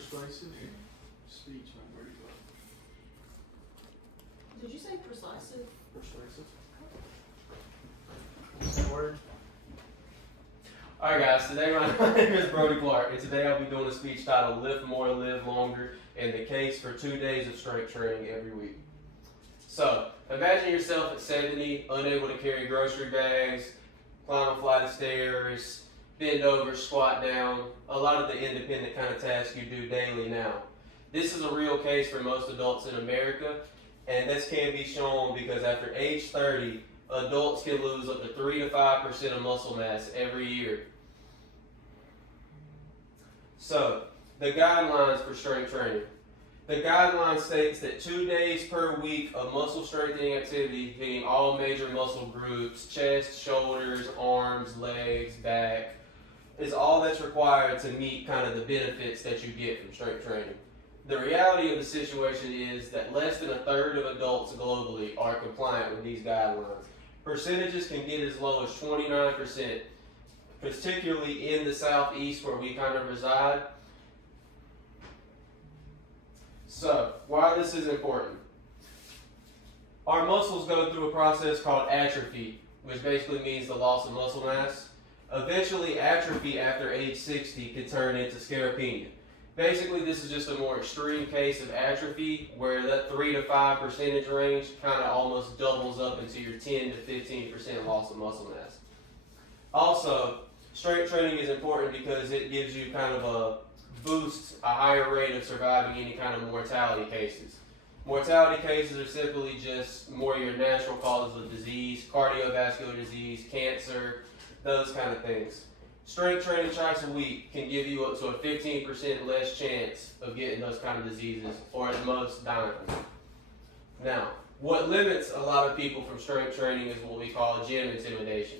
Persuasive speech by Brody Clark. Did you say persuasive? Persuasive. Word. Alright guys, today my name is Brody Clark, and today I'll be doing a speech titled Live More, Live Longer, and the case for 2 days of strength training every week. So, imagine yourself at 70, unable to carry grocery bags, climb a flight of stairs, bend over, squat down, a lot of the independent kind of tasks you do daily now. This is a real case for most adults in America, and this can be shown because after age 30, adults can lose up to 3 to 5% of muscle mass every year. So, the guidelines for strength training. The guideline states that 2 days per week of muscle strengthening activity hitting all major muscle groups, chest, shoulders, arms, legs, back, is all that's required to meet kind of the benefits that you get from strength training. The reality of the situation is that less than a third of adults globally are compliant with these guidelines. Percentages can get as low as 29%, particularly in the southeast where we kind of reside. So, why this is important. Our muscles go through a process called atrophy, which basically means the loss of muscle mass. Eventually, atrophy after age 60 can turn into scleropenia. Basically, this is just a more extreme case of atrophy where that 3 to 5% range kind of almost doubles up into your 10 to 15% loss of muscle mass. Also, strength training is important because it gives you kind of a higher rate of surviving any kind of mortality cases. Mortality cases are simply just more your natural causes of disease, cardiovascular disease, cancer, those kind of things. Strength training twice a week can give you up to a 15% less chance of getting those kind of diseases, or at most dying. Now, what limits a lot of people from strength training is what we call gym intimidation.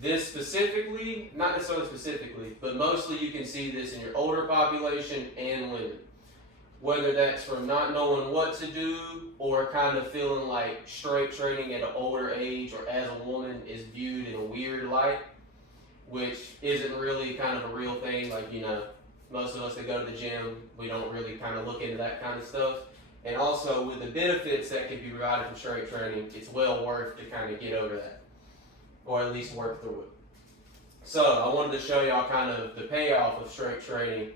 This specifically, not necessarily specifically, but mostly you can see this in your older population and women. Whether that's from not knowing what to do or kind of feeling like strength training at an older age or as a woman is viewed in a weird light, which isn't really kind of a real thing. Like, you know, most of us that go to the gym, we don't really kind of look into that kind of stuff. And also with the benefits that can be provided from strength training, it's well worth to kind of get over that, or at least work through it. So I wanted to show y'all kind of the payoff of strength training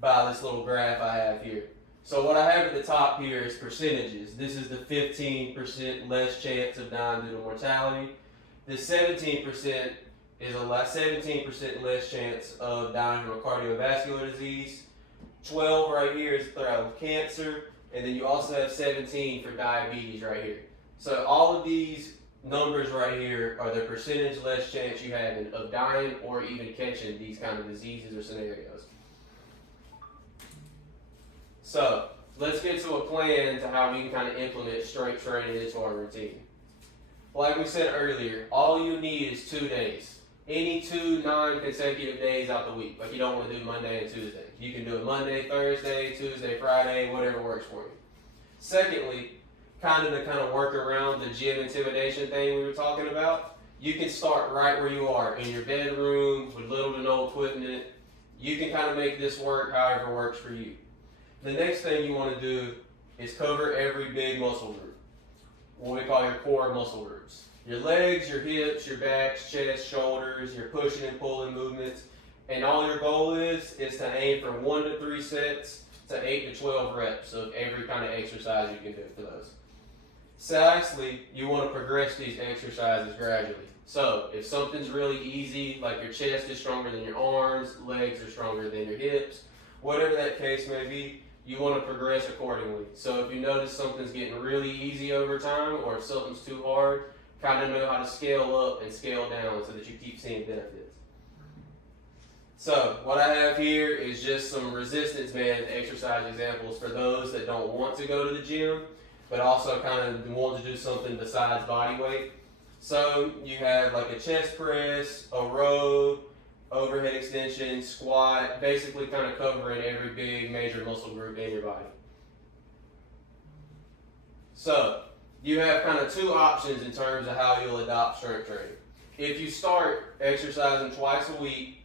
by this little graph I have here. So what I have at the top here is percentages. This is the 15% less chance of dying due to mortality. The 17% is 17% less chance of dying from a cardiovascular disease. 12 right here is throughout cancer, and then you also have 17 for diabetes right here. So all of these numbers right here are the percentage less chance you have of dying or even catching these kind of diseases or scenarios. So let's get to a plan to how we can kind of implement strength training into our routine. Like we said earlier, all you need is 2 days. Any 2 non-consecutive days out the week. Like, you don't want to do Monday and Tuesday. You can do it Monday, Thursday, Tuesday, Friday, whatever works for you. Secondly, to work around the gym intimidation thing we were talking about, you can start right where you are, in your bedroom, with little to no equipment. You can kind of make this work however works for you. The next thing you want to do is cover every big muscle group, what we call your core muscle groups. Your legs, your hips, your backs, chest, shoulders, your pushing and pulling movements. And all your goal is to aim for 1 to 3 sets to 8 to 12 reps of every kind of exercise you can do for those. So lastly, you want to progress these exercises gradually. So if something's really easy, like your chest is stronger than your arms, legs are stronger than your hips, whatever that case may be, you want to progress accordingly. So if you notice something's getting really easy over time, or if something's too hard, kind of know how to scale up and scale down so that you keep seeing benefits. So what I have here is just some resistance band exercise examples for those that don't want to go to the gym, but also kind of want to do something besides body weight. So you have like a chest press, a row, overhead extension, squat, basically kind of covering every big major muscle group in your body. So you have kind of 2 options in terms of how you'll adopt strength training. If you start exercising twice a week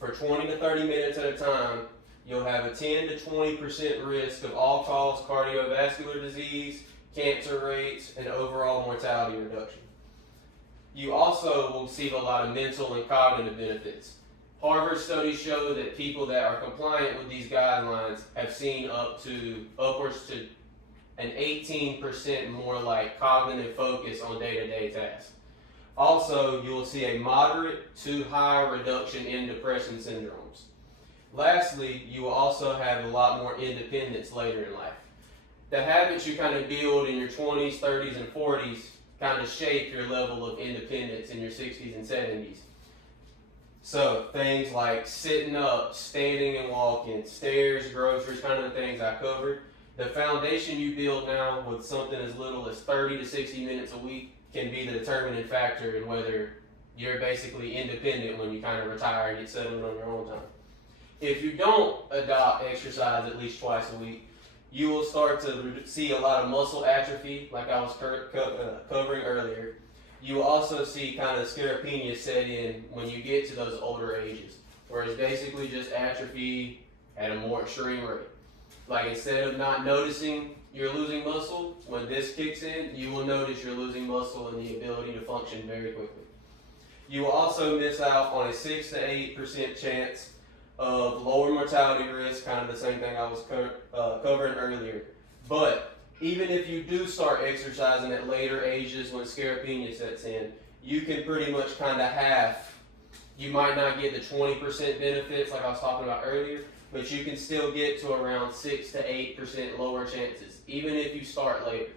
for 20 to 30 minutes at a time, you'll have a 10 to 20% risk of all-cause cardiovascular disease, cancer rates, and overall mortality reduction. You also will see a lot of mental and cognitive benefits. Harvard studies show that people that are compliant with these guidelines have seen upwards to an 18% more like cognitive focus on day-to-day tasks. Also, you will see a moderate to high reduction in depression syndromes. Lastly, you will also have a lot more independence later in life. The habits you kind of build in your 20s, 30s, and 40s kind of shape your level of independence in your 60s and 70s. So things like sitting up, standing and walking, stairs, groceries, kind of the things I covered. The foundation you build now with something as little as 30 to 60 minutes a week can be the determining factor in whether you're basically independent when you kind of retire and get settled on your own time. If you don't adopt exercise at least twice a week, you will start to see a lot of muscle atrophy, like I was covering earlier. You will also see kind of scleropenia set in when you get to those older ages, where it's basically just atrophy at a more extreme rate. Like instead of not noticing you're losing muscle, when this kicks in, you will notice you're losing muscle and the ability to function very quickly. You will also miss out on a 6 to 8% chance of lower mortality risk, kind of the same thing I was covering earlier. But even if you do start exercising at later ages when scleropenia sets in, you can pretty much kind of half. You might not get the 20% benefits like I was talking about earlier, but you can still get to around 6 to 8% lower chances, even if you start later.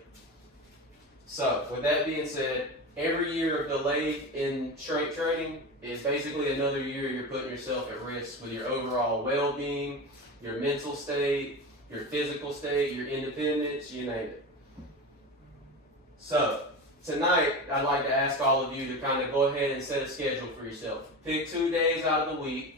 So, with that being said, every year of delay in strength training is basically another year you're putting yourself at risk with your overall well-being, your mental state, your physical state, your independence, you name it. So, tonight, I'd like to ask all of you to kind of go ahead and set a schedule for yourself. Pick 2 days out of the week.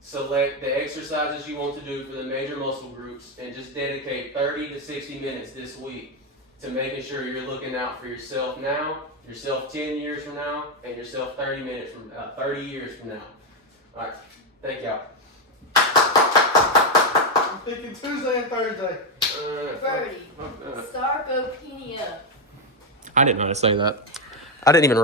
Select the exercises you want to do for the major muscle groups and just dedicate 30 to 60 minutes this week to making sure you're looking out for yourself now, yourself 10 years from now, and yourself 30 years from now. All right, thank y'all. I'm thinking Tuesday and Thursday. Birdie. Sarcopenia. I didn't know how to say that. I didn't even